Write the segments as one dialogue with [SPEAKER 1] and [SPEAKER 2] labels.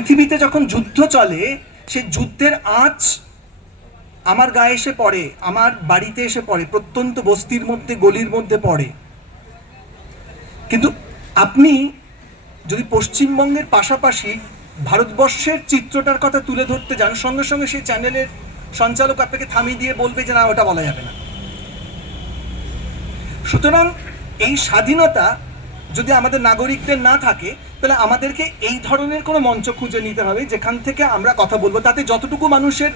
[SPEAKER 1] পৃথিবীতে যখন যুদ্ধ চলে, সেই যুদ্ধের আঁচ আমার গায়ে এসে পড়ে, আমার বাড়িতে এসে পড়ে, প্রত্যন্ত বস্তির মধ্যে, গলির মধ্যে পড়ে। কিন্তু আপনি যদি পশ্চিমবঙ্গের পাশাপাশি ভারতবর্ষের চিত্রটার কথা তুলে ধরতে যান, সঙ্গে সঙ্গে সেই চ্যানেলের সঞ্চালক আপনাকে থামিয়ে দিয়ে বলবে যে, না, ওটা বলা যাবে না। সুতরাং এই স্বাধীনতা যদি আমাদের নাগরিকদের না থাকে, তাহলে আমাদেরকে এই ধরনের কোনো মঞ্চ খুঁজে নিতে হবে, যেখান থেকে আমরা কথা বলব। তাতে যতটুকু মানুষের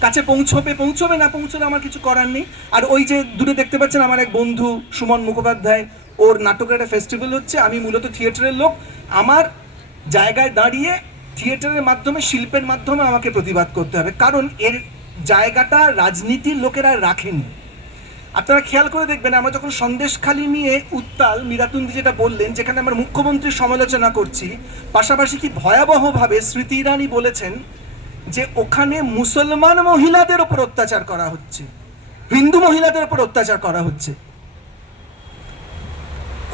[SPEAKER 1] কাছে পৌঁছবে পৌঁছবে না পৌঁছলে আমার কিছু করার নেই। আর ওই যে দূরে দেখতে পাচ্ছেন আমার এক বন্ধু সুমন মুখোপাধ্যায়, ওর নাটকের একটা ফেস্টিভ্যাল হচ্ছে। আমি মূলত থিয়েটারের লোক। আমার জায়গায় দাঁড়িয়ে থিয়েটারের মাধ্যমে, শিল্পের মাধ্যমে আমাকে প্রতিবাদ করতে হবে। কারণ এর জায়গাটা রাজনীতির লোকেরা রাখেনি। আপনারা খেয়াল করে দেখবেন, আমরা যখন সন্দেশখালি নিয়ে উত্তাল মীরাতুন্দি যেটা বললেন, যেখানে আমরা মুখ্যমন্ত্রীর সমালোচনা করছি, পাশাপাশি কি ভয়াবহভাবে স্মৃতি ইরানি বলেছেন যে ওখানে মুসলমান মহিলাদের ওপর অত্যাচার করা হচ্ছে, হিন্দু মহিলাদের ওপর অত্যাচার করা হচ্ছে।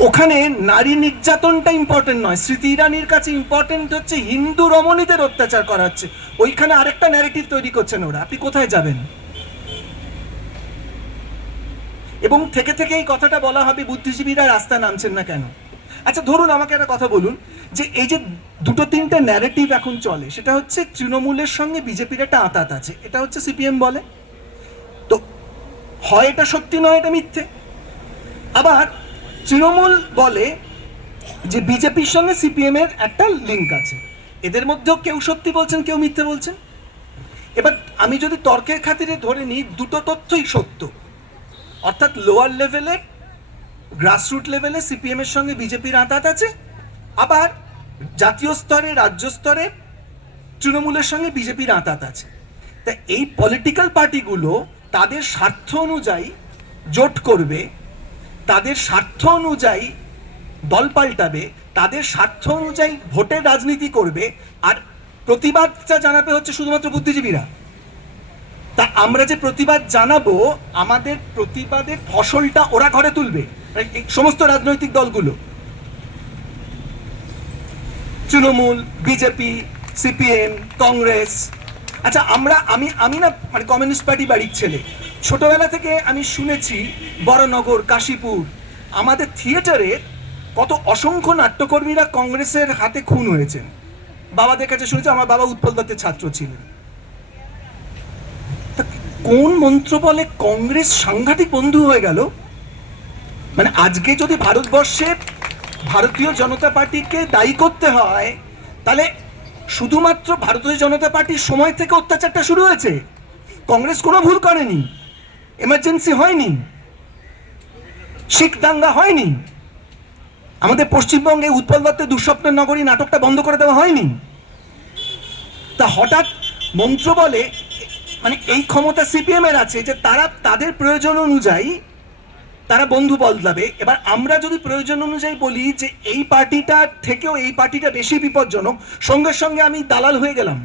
[SPEAKER 1] ওখানে নারী নির্যাতনটা ইম্পর্টেন্ট নয়, স্মৃতি ইরানির কাছে ইম্পর্টেন্ট হচ্ছে হিন্দু রমণীদের অত্যাচার করা হচ্ছে। ওইখানে আরেকটা ন্যারেটিভ তৈরি করছেন ওরা, আপনি কোথায় যাবেন? এবং থেকে থেকে এই কথাটা বলা হবে, বুদ্ধিজীবীরা রাস্তা নামছেন না কেন? আচ্ছা ধরুন আমাকে একটা কথা বলুন, যে এই যে দুটো তিনটে ন্যারেটিভ এখন চলে, সেটা হচ্ছে তৃণমূলের সঙ্গে বিজেপির একটা আঁতাত আছে, এটা হচ্ছে সিপিএম বলে। তো হয় এটা সত্যি নয়, এটা মিথ্যে। আবার তৃণমূল বলে যে বিজেপির সঙ্গে সিপিএম এর একটা লিঙ্ক আছে, এদের মধ্যেও কেউ সত্যি বলছেন, কেউ মিথ্যে বলছেন। এবার আমি যদি তর্কের খাতিরে ধরে নিই, দুটো তথ্যই সত্য। অর্থাৎ লোয়ার লেভেলে গ্রাসরুট লেভেলে সিপিএম এর সঙ্গে বিজেপির আঁতাত আছে। আবার জাতীয় স্তরে, রাজ্য স্তরে তৃণমূলের সঙ্গে বিজেপির আঁতাত আছে। তা এই পলিটিক্যাল পার্টিগুলো তাদের স্বার্থ অনুযায়ী জোট করবে, তাদের স্বার্থ অনুযায়ী দল পাল্টাবে, তাদের স্বার্থ অনুযায়ী ভোটের রাজনীতি করবে, আর প্রতিবাদটা জানাবে হচ্ছে শুধুমাত্র বুদ্ধিজীবীরা। তা আমরা যে প্রতিবাদ জানাব, আমাদের প্রতিবাদের ফসলটা ওরা ঘরে তুলবে। সমস্ত রাজনৈতিক দলগুলো। Trinamool, BJP, CPM, Congress. আচ্ছা আমরা, আমি আমি না মানে কমিউনিস্ট পার্টি বাড়ির ছেলে। ছোটবেলা থেকে আমি শুনেছি, বড়নগর, কাশীপুর, আমাদের থিয়েটারের কত অসংখ্য নাট্যকর্মীরা কংগ্রেসের হাতে খুন হয়েছেন। বাবাদের কাছে শুনেছি, আমার বাবা উৎপল দত্তের ছাত্র ছিলেন। কোন মন্ত্র বলে কংগ্রেস সাংঘাতিক বন্ধু হয়ে গেল? মানে আজকে যদি ভারতবর্ষে ভারতীয় জনতা পার্টিকে দায়ী করতে হয়, তাহলে শুধুমাত্র ভারতীয় জনতা পার্টির সময় থেকে অত্যাচারটা শুরু হয়েছে। কংগ্রেস কোনো ভুল করেনি এমার্জেন্সি হয়নি শিখ দাঙ্গা হয়নি, আমাদের পশ্চিমবঙ্গে উৎপল দত্তের দুঃস্বপ্নের নগরী নাটকটা বন্ধ করে দেওয়া হয়নি। তা হঠাৎ মন্ত্র বলে মানে এই ক্ষমতা সিপিএম এর আছে যে তারা তাদের প্রয়োজন অনুযায়ী তারা বন্ধু বদলাবে। এবার আমরা যদি প্রয়োজন অনুযায়ী বলি যে এই পার্টিটার থেকেও এই পার্টিটা বেশি বিপজ্জনক, সঙ্গে সঙ্গে আমি দালাল হয়ে গেলাম।